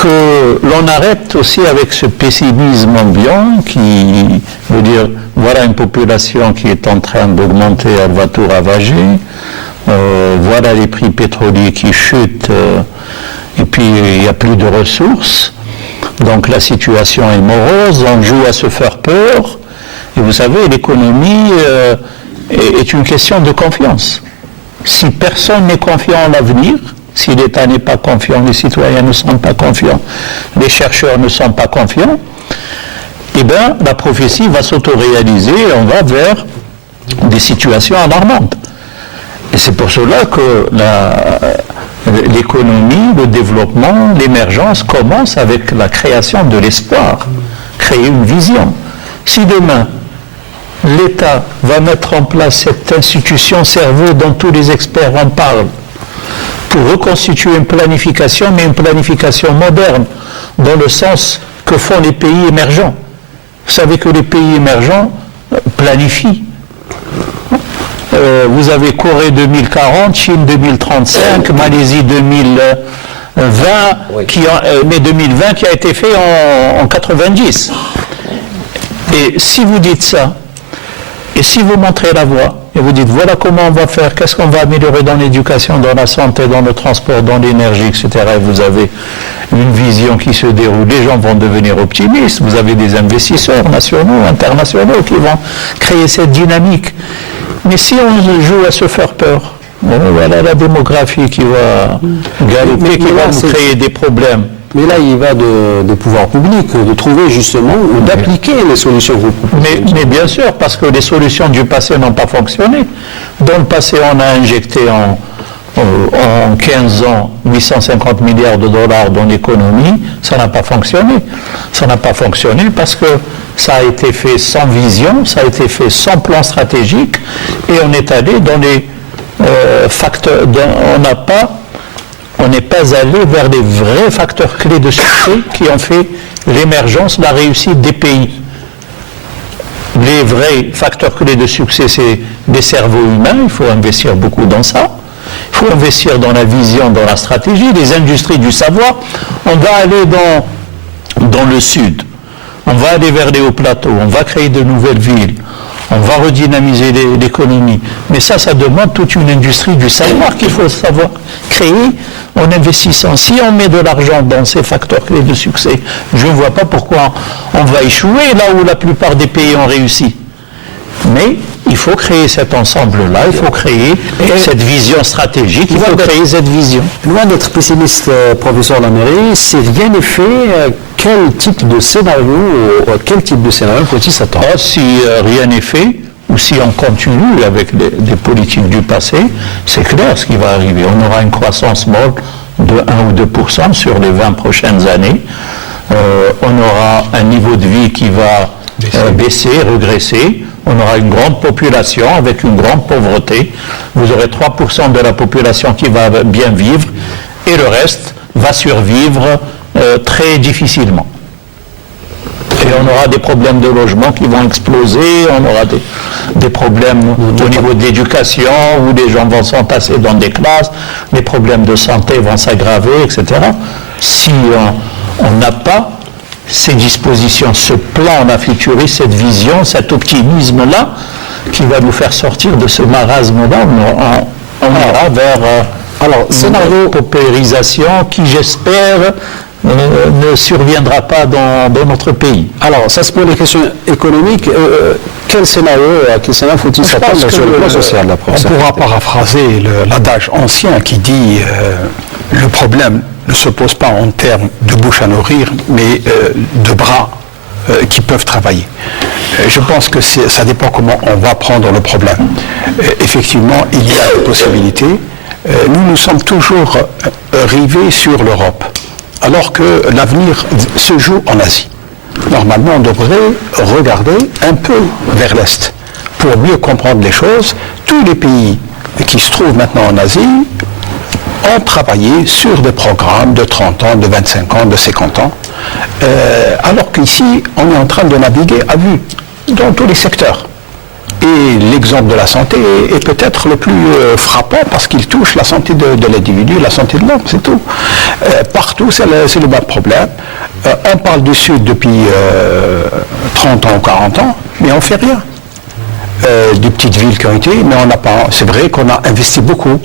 que l'on arrête aussi avec ce pessimisme ambiant qui veut dire voilà une population qui est en train d'augmenter, elle va tout ravager, voilà les prix pétroliers qui chutent et puis il n'y a plus de ressources, donc la situation est morose, on joue à se faire peur et vous savez l'économie est une question de confiance. Si personne n'est confiant en l'avenir, si l'État n'est pas confiant, les citoyens ne sont pas confiants, les chercheurs ne sont pas confiants, eh bien, la prophétie va s'autoréaliser et on va vers des situations alarmantes. Et c'est pour cela que l'économie, le développement, l'émergence commence avec la création de l'espoir, créer une vision. Si demain, l'État va mettre en place cette institution cerveau dont tous les experts en parlent pour reconstituer une planification, mais une planification moderne, dans le sens que font les pays émergents. Vous savez que les pays émergents planifient. Vous avez Corée 2040, Chine 2035, Malaisie 2020, mais 2020 qui a été fait en 90. Et si vous dites ça, et si vous montrez la voie, et vous dites voilà comment on va faire, qu'est-ce qu'on va améliorer dans l'éducation, dans la santé, dans le transport, dans l'énergie, etc., et vous avez une vision qui se déroule, les gens vont devenir optimistes. Vous avez des investisseurs nationaux, internationaux qui vont créer cette dynamique. Mais si on joue à se faire peur, voilà la démographie qui va galoper, qui va nous créer des problèmes. Mais là, il va des pouvoirs publics de trouver justement ou d'appliquer les solutions que vous proposez. Mais bien sûr, parce que les solutions du passé n'ont pas fonctionné. Dans le passé, on a injecté en 15 ans 850 milliards de dollars dans l'économie, ça n'a pas fonctionné. Ça n'a pas fonctionné parce que ça a été fait sans vision, ça a été fait sans plan stratégique, et on est allé dans les facteurs, on n'est pas allé vers les vrais facteurs clés de succès qui ont fait l'émergence, la réussite des pays. Les vrais facteurs clés de succès, c'est les cerveaux humains, il faut investir beaucoup dans ça. Il faut investir dans la vision, dans la stratégie, les industries du savoir. On va aller dans le sud, on va aller vers les hauts plateaux, on va créer de nouvelles villes, on va redynamiser l'économie. Mais ça demande toute une industrie du savoir qu'il faut savoir créer en investissant. Si on met de l'argent dans ces facteurs clés de succès, je ne vois pas pourquoi on va échouer là où la plupart des pays ont réussi. Mais il faut créer cet ensemble-là, il faut créer cette vision stratégique, il faut créer cette vision. Loin d'être pessimiste, professeur Lamairie, si rien n'est fait, quel type de scénario faut-il s'attendre? Si rien n'est fait, ou si on continue avec des politiques du passé, c'est clair ce qui va arriver. On aura une croissance molle de 1 ou 2% sur les 20 prochaines années. On aura un niveau de vie qui va baisser, régresser. On aura une grande population avec une grande pauvreté. Vous aurez 3% de la population qui va bien vivre et le reste va survivre très difficilement. Et on aura des problèmes de logement qui vont exploser, on aura des problèmes au niveau de l'éducation où les gens vont s'entasser dans des classes, les problèmes de santé vont s'aggraver, etc. Si on n'a pas ces dispositions, ce plan la futuriste, cette vision, cet optimisme-là, qui va nous faire sortir de ce marasme-là, on ira vers une paupérisation qui, j'espère, ne surviendra pas dans notre pays. Alors, ça se pose les questions économiques. Quel scénario faut-il s'attendre sur le plan social? On pourra paraphraser l'adage ancien qui dit le problème ne se pose pas en termes de bouche à nourrir, mais de bras qui peuvent travailler. Je pense que ça dépend comment on va prendre le problème. Effectivement, il y a des possibilités. Nous sommes toujours rivés sur l'Europe, alors que l'avenir se joue en Asie. Normalement, on devrait regarder un peu vers l'Est pour mieux comprendre les choses. Tous les pays qui se trouvent maintenant en Asie ont travaillé sur des programmes de 30 ans, de 25 ans, de 50 ans, alors qu'ici, on est en train de naviguer à vue dans tous les secteurs. Et l'exemple de la santé est peut-être le plus frappant parce qu'il touche la santé de l'individu, la santé de l'homme, c'est tout. Partout, c'est le même problème. On parle du Sud depuis 30 ans ou 40 ans, mais on ne fait rien. Des petites villes qui ont été, mais on n'a pas. C'est vrai qu'on a investi beaucoup.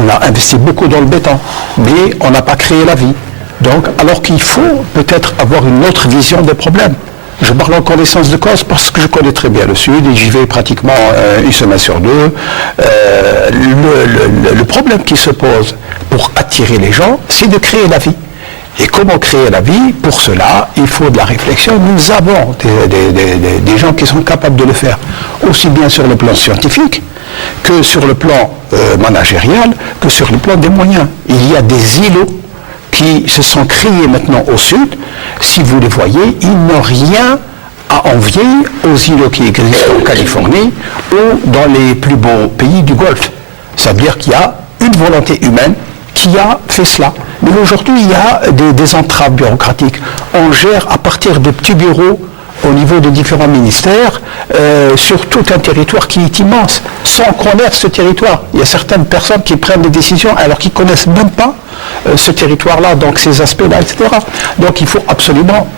On a investi beaucoup dans le béton, mais on n'a pas créé la vie. Donc, alors qu'il faut peut-être avoir une autre vision des problèmes. Je parle en connaissance de cause parce que je connais très bien le Sud et j'y vais pratiquement une semaine sur deux. Le problème qui se pose pour attirer les gens, c'est de créer la vie. Et comment créer la vie? Pour cela, il faut de la réflexion. Nous avons des gens qui sont capables de le faire, aussi bien sur le plan scientifique que sur le plan managérial, que sur le plan des moyens. Il y a des îlots qui se sont créés maintenant au Sud. Si vous les voyez, ils n'ont rien à envier aux îlots qui existent en Californie ou dans les plus beaux pays du Golfe. Ça veut dire qu'il y a une volonté humaine qui a fait cela. Mais aujourd'hui, il y a des entraves bureaucratiques. On gère à partir de petits bureaux au niveau des différents ministères sur tout un territoire qui est immense, sans connaître ce territoire. Il y a certaines personnes qui prennent des décisions alors qu'ils ne connaissent même pas ce territoire-là, donc ces aspects-là, etc. Donc il faut absolument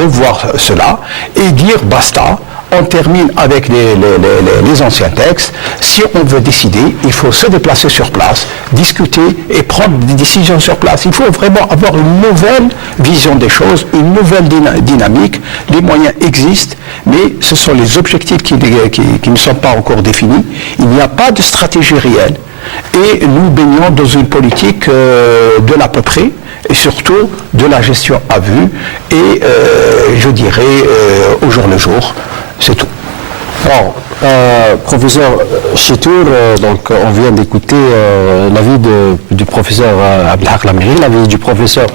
revoir cela et dire basta on termine avec les anciens textes. Si on veut décider, il faut se déplacer sur place, discuter et prendre des décisions sur place. Il faut vraiment avoir une nouvelle vision des choses, une nouvelle dynamique. Les moyens existent, mais ce sont les objectifs qui ne sont pas encore définis. Il n'y a pas de stratégie réelle. Et nous baignons dans une politique de l'à peu près, et surtout de la gestion à vue, et je dirais au jour le jour, c'est tout. Alors, professeur Chitour, donc on vient d'écouter l'avis du professeur Abdelhak Lamiri, l'avis du professeur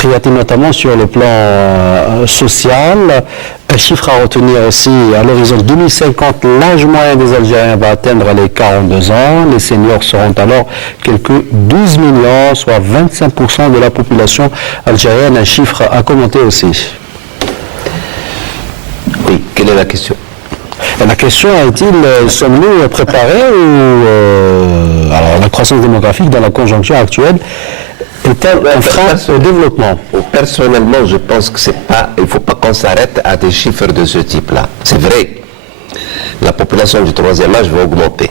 Khiyati, notamment sur le plan social. Un chiffre à retenir aussi, à l'horizon 2050, l'âge moyen des Algériens va atteindre les 42 ans. Les seniors seront alors quelques 12 millions, soit 25% de la population algérienne. Un chiffre à commenter aussi. Oui, quelle est la question? La question est-il, sommes-nous préparés ou alors la croissance démographique dans la conjoncture actuelle est-elle un frein au développement? Personnellement, je pense que il ne faut pas qu'on s'arrête à des chiffres de ce type-là. C'est vrai, la population du troisième âge va augmenter.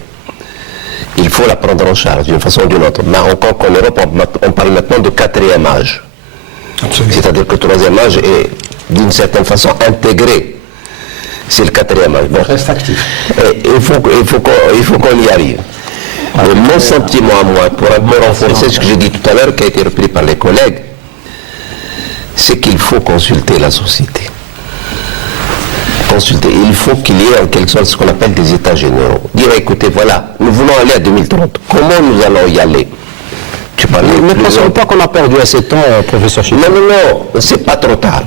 Il faut la prendre en charge d'une façon ou d'une autre. Mais encore qu'en Europe, on parle maintenant de quatrième âge. C'est-à-dire que le troisième âge est d'une certaine façon intégré. C'est le quatrième âge. Bon. Reste actif. Il faut qu'on y arrive. Mon sentiment à moi, pour un peu renforcer ce que j'ai dit tout à l'heure, qui a été repris par les collègues, c'est qu'il faut consulter la société. Il faut qu'il y ait en quelque sorte ce qu'on appelle des états généraux. Dire, écoutez, voilà, nous voulons aller à 2030. Comment nous allons y aller? Ne pensons pas qu'on a perdu assez de temps, professeur Chitour. Non, c'est pas trop tard.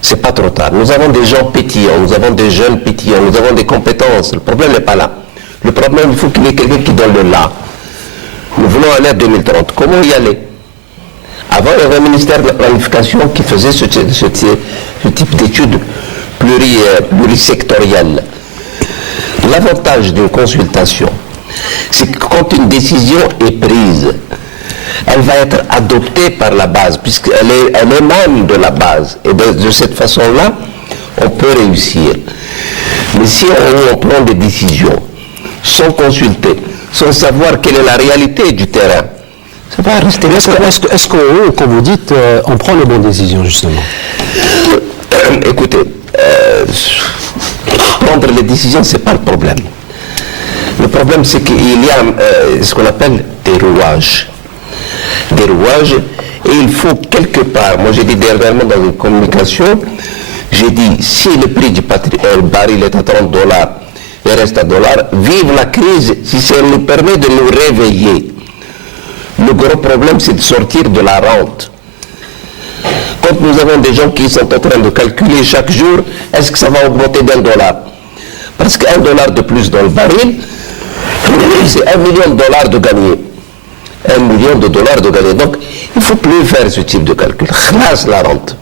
C'est pas trop tard. Nous avons des gens pétillants, nous avons des jeunes pétillants, nous avons des compétences. Le problème n'est pas là. Le problème, il faut qu'il y ait quelqu'un qui donne le là. Nous voulons aller à 2030. Comment y aller? Avant, il y avait un ministère de la planification qui faisait ce type d'études plurisectorielles. L'avantage d'une consultation, c'est que quand une décision est prise, elle va être adoptée par la base, puisqu'elle émane de la base. Et de cette façon-là, on peut réussir. Mais si on prend des décisions sans consulter, sans savoir quelle est la réalité du terrain, ça va rester... Est-ce que, comme vous dites, on prend les bonnes décisions, justement? Écoutez, prendre les décisions, ce n'est pas le problème. Le problème, c'est qu'il y a ce qu'on appelle des rouages. Des rouages, et il faut quelque part, moi j'ai dit dernièrement dans une communication, j'ai dit, si le prix du baril est à $30 et reste à $, vive la crise si ça nous permet de nous réveiller. Le gros problème, c'est de sortir de la rente. Quand nous avons des gens qui sont en train de calculer chaque jour, est-ce que ça va augmenter d'$1? Parce $1 de plus dans le baril, c'est $1 million de gagné. $1 million de gagné. Donc, il ne faut plus faire ce type de calcul. Classe la rente.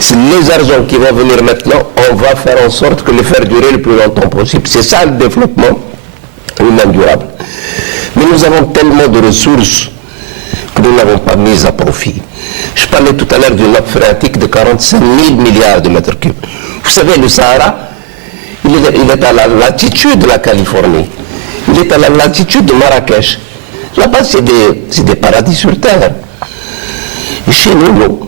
C'est les argents qui vont venir maintenant, on va faire en sorte que les faire durer le plus longtemps possible. C'est ça le développement humain durable. Mais nous avons tellement de ressources que nous n'avons pas mises à profit. Je parlais tout à l'heure d'une nappe phréatique de 45 000 milliards de mètres cubes. Vous savez, le Sahara, il est à la latitude de la Californie. Il est à la latitude de Marrakech. Là-bas, c'est des paradis sur Terre. Et chez nous, non.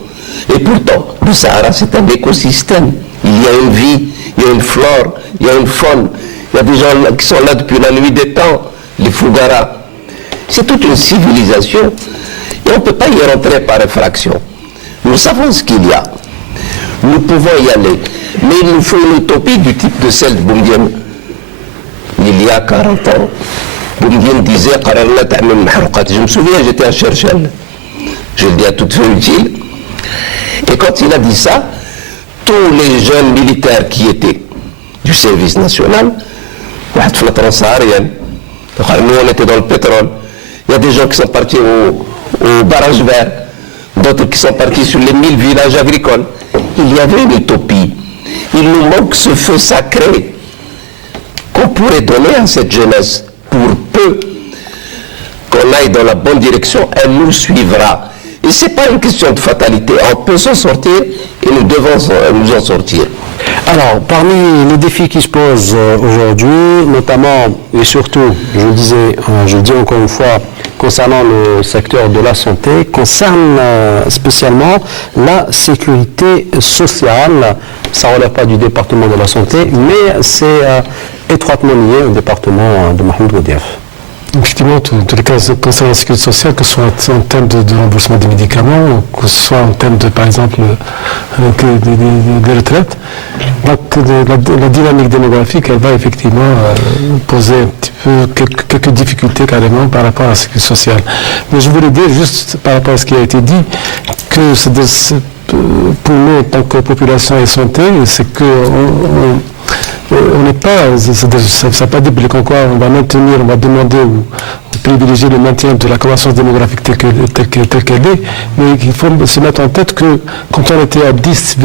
Et pourtant, le Sahara, c'est un écosystème. Il y a une vie, il y a une flore, il y a une faune. Il y a des gens qui sont là depuis la nuit des temps, les Fougara. C'est toute une civilisation. Et on ne peut pas y rentrer par effraction. Nous savons ce qu'il y a. Nous pouvons y aller. Mais il nous faut une utopie du type de celle de Boumediene. Il y a 40 ans, Boumediene disait « Je me souviens, j'étais à Cherchel. Je le dis à toute fin utile. Et quand il a dit ça, tous les jeunes militaires qui étaient du service national, nous on était dans le pétrole. Il y a des gens qui sont partis au barrage vert, d'autres qui sont partis sur les 1000 villages agricoles. Il y avait une utopie. Il nous manque ce feu sacré qu'on pourrait donner à cette jeunesse. Pour peu qu'on aille dans la bonne direction, elle nous suivra. Et ce n'est pas une question de fatalité. On peut s'en sortir et nous devons nous en sortir. Alors, parmi les défis qui se posent aujourd'hui, notamment et surtout, je le dis encore une fois, concernant le secteur de la santé, concerne spécialement la sécurité sociale. Ça ne relève pas du département de la santé, mais c'est étroitement lié au département de Mahmoud Goudiaf. Effectivement, tous les cas concernant la sécurité sociale, que ce soit en termes de remboursement des médicaments, que ce soit en termes de, par exemple, des retraites, donc la dynamique démographique, elle va effectivement poser un petit peu quelques difficultés carrément par rapport à la sécurité sociale. Mais je voulais dire, juste par rapport à ce qui a été dit, que pour nous, en tant que population et santé, c'est que on n'est pas, ça n'a pas dit qu'on on va maintenir, on va demander ou privilégier le maintien de la croissance démographique telle qu'elle est, mais il faut se mettre en tête que quand on était à 10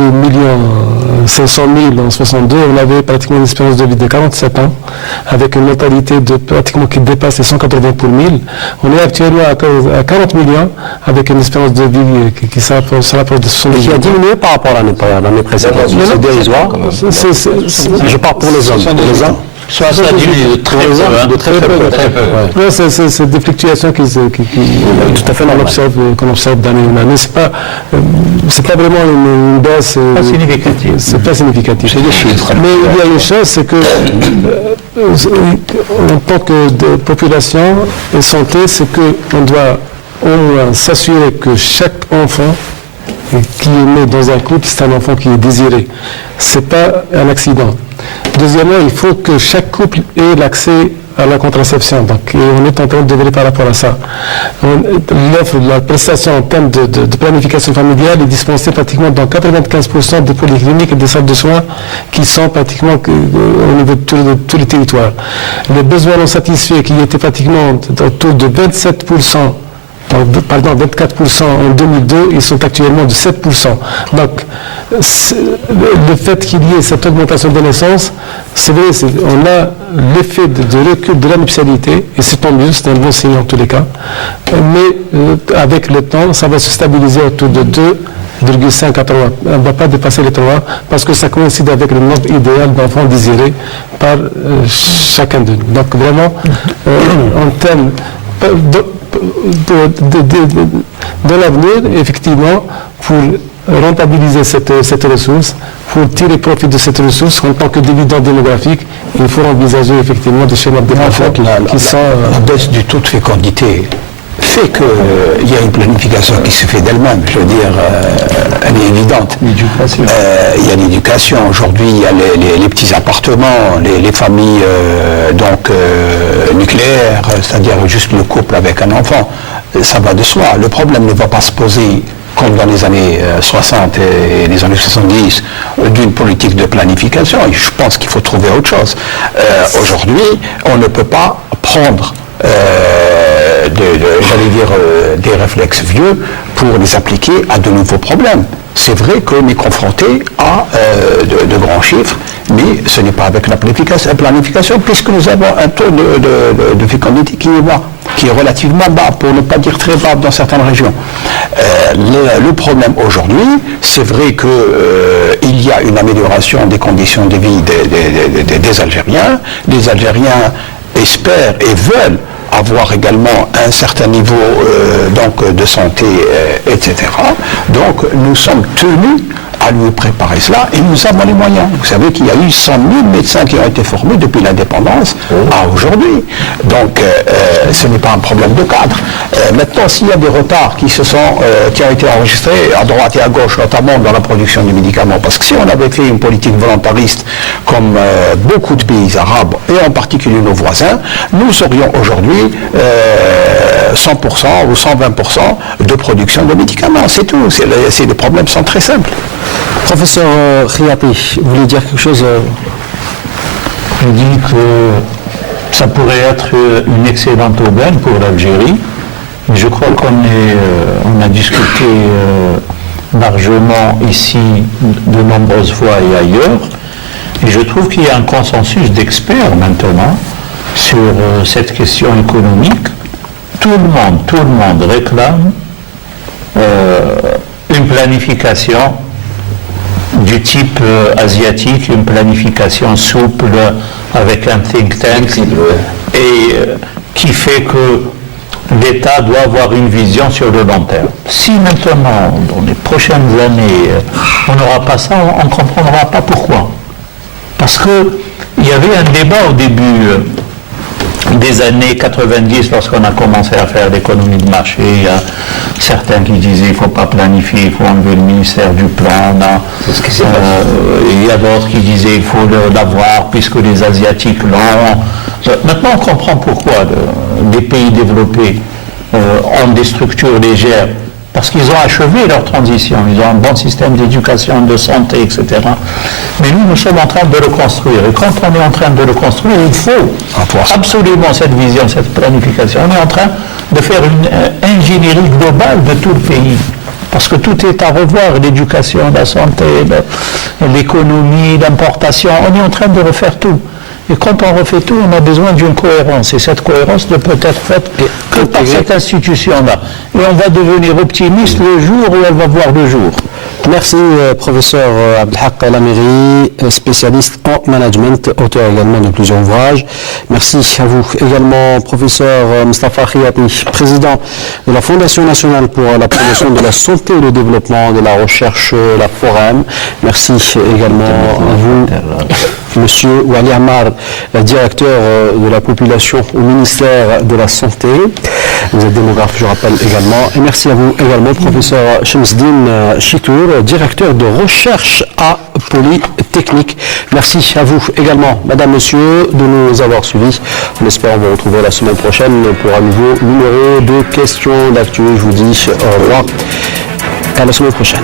500 000 en 62, on avait pratiquement une espérance de vie de 47 ans, avec une mortalité pratiquement qui dépasse les 180 pour 1000. On est actuellement à 40 millions, avec une espérance de vie qui s'approche de 70 qui a diminué par rapport à l'année précédente. C'est dérisoire. Je parle pour les hommes. Ça diminue de très peu. Ouais, c'est des fluctuations tout à fait qu'on observe d'année en année. C'est pas vraiment une baisse. Pas significative. C'est pas significatif. C'est des chiffres. Mais il y a une chose, c'est que en tant que de population et santé, c'est qu'on doit s'assurer que chaque enfant qui est né dans un couple, c'est un enfant qui est désiré. C'est pas un accident. Deuxièmement, il faut que chaque couple ait l'accès à la contraception. Donc, on est en train de développer par rapport à ça. L'offre, la prestation en termes de planification familiale est dispensée pratiquement dans 95% des polycliniques et des salles de soins qui sont pratiquement au niveau de tous les territoires. Les besoins non satisfaits qui étaient pratiquement autour de 27%, pardon, 24% en 2002, ils sont actuellement de 7%. Donc, le fait qu'il y ait cette augmentation de naissance, c'est vrai, on a l'effet de recul de la nuptialité, et c'est tant mieux, c'est un bon signe en tous les cas. Mais avec le temps, ça va se stabiliser autour de 2,5 à 3. On ne va pas dépasser les 3 parce que ça coïncide avec le nombre idéal d'enfants désirés par chacun de nous. Donc vraiment, en termes de l'avenir, effectivement, pour rentabiliser cette ressource, pour tirer profit de cette ressource en tant que dividende démographique, il faut envisager effectivement des schémas de développement qui sont... La baisse du taux de fécondité fait qu'il y a une planification qui se fait d'elle-même. Je veux dire, elle est évidente. Il y a l'éducation. Aujourd'hui, il y a les petits appartements, les familles nucléaires, c'est-à-dire juste le couple avec un enfant. Ça va de soi. Le problème ne va pas se poser comme dans les années 60 et les années 70, d'une politique de planification. Et je pense qu'il faut trouver autre chose. Aujourd'hui, on ne peut pas prendre des réflexes vieux pour les appliquer à de nouveaux problèmes. C'est vrai qu'on est confronté à de grands chiffres, mais ce n'est pas avec la planification, puisque nous avons un taux de fécondité qui est bas, qui est relativement bas, pour ne pas dire très bas dans certaines régions. Le problème aujourd'hui, c'est vrai qu'il y a une amélioration des conditions de vie des Algériens. Les Algériens espèrent et veulent avoir également un certain niveau de santé, etc. Donc nous sommes tenus à lui préparer cela et nous avons les moyens. Vous savez qu'il y a eu 100 000 médecins qui ont été formés depuis l'indépendance à aujourd'hui. Donc ce n'est pas un problème de cadre. Maintenant, s'il y a des retards qui ont été enregistrés à droite et à gauche, notamment dans la production des médicaments, parce que si on avait fait une politique volontariste comme beaucoup de pays arabes, et en particulier nos voisins, nous aurions aujourd'hui 100% ou 120% de production de médicaments. C'est tout. Les problèmes sont très simples. Professeur Khiati, vous voulez dire quelque chose Je dis que ça pourrait être une excellente aubaine pour l'Algérie. Je crois qu'on a discuté largement ici de nombreuses fois et ailleurs. Et je trouve qu'il y a un consensus d'experts maintenant sur cette question économique. Tout le monde réclame une planification du type asiatique, une planification souple avec un think tank et qui fait que l'État doit avoir une vision sur le long terme. Si maintenant, dans les prochaines années, on n'aura pas ça, on ne comprendra pas pourquoi. Parce qu'il y avait un débat au début des années 90, lorsqu'on a commencé à faire l'économie de marché. Il y a certains qui disaient qu'il ne faut pas planifier, il faut enlever le ministère du plan. Il y a d'autres qui disaient qu'il faut l'avoir puisque les Asiatiques l'ont. Maintenant, on comprend pourquoi les pays développés ont des structures légères, parce qu'ils ont achevé leur transition, ils ont un bon système d'éducation, de santé, etc. Mais nous sommes en train de le construire. Et quand on est en train de le construire, il faut absolument cette vision, cette planification. On est en train de faire une ingénierie globale de tout le pays. Parce que tout est à revoir, l'éducation, la santé, l'économie, l'importation. On est en train de refaire tout. Et quand on refait tout, on a besoin d'une cohérence. Et cette cohérence ne peut être faite que par cette institution-là. Et on va devenir optimiste le jour où elle va voir le jour. Merci, professeur Abdelhak Lamiri, spécialiste en management, auteur également de plusieurs ouvrages. Merci à vous également, professeur Mustafa Khiati, président de la Fondation nationale pour la promotion de la santé et le développement de la recherche, la FOREM. Merci également à vous, monsieur Wali Ammar, directeur de la population au ministère de la Santé. Vous êtes démographe, je rappelle également. Et merci à vous également, professeur Shamsdine Chitour, directeur de recherche à Polytechnique. Merci à vous également, madame, monsieur, de nous avoir suivis. On espère vous retrouver la semaine prochaine pour un nouveau numéro de questions d'actu. Je vous dis au revoir et à la semaine prochaine.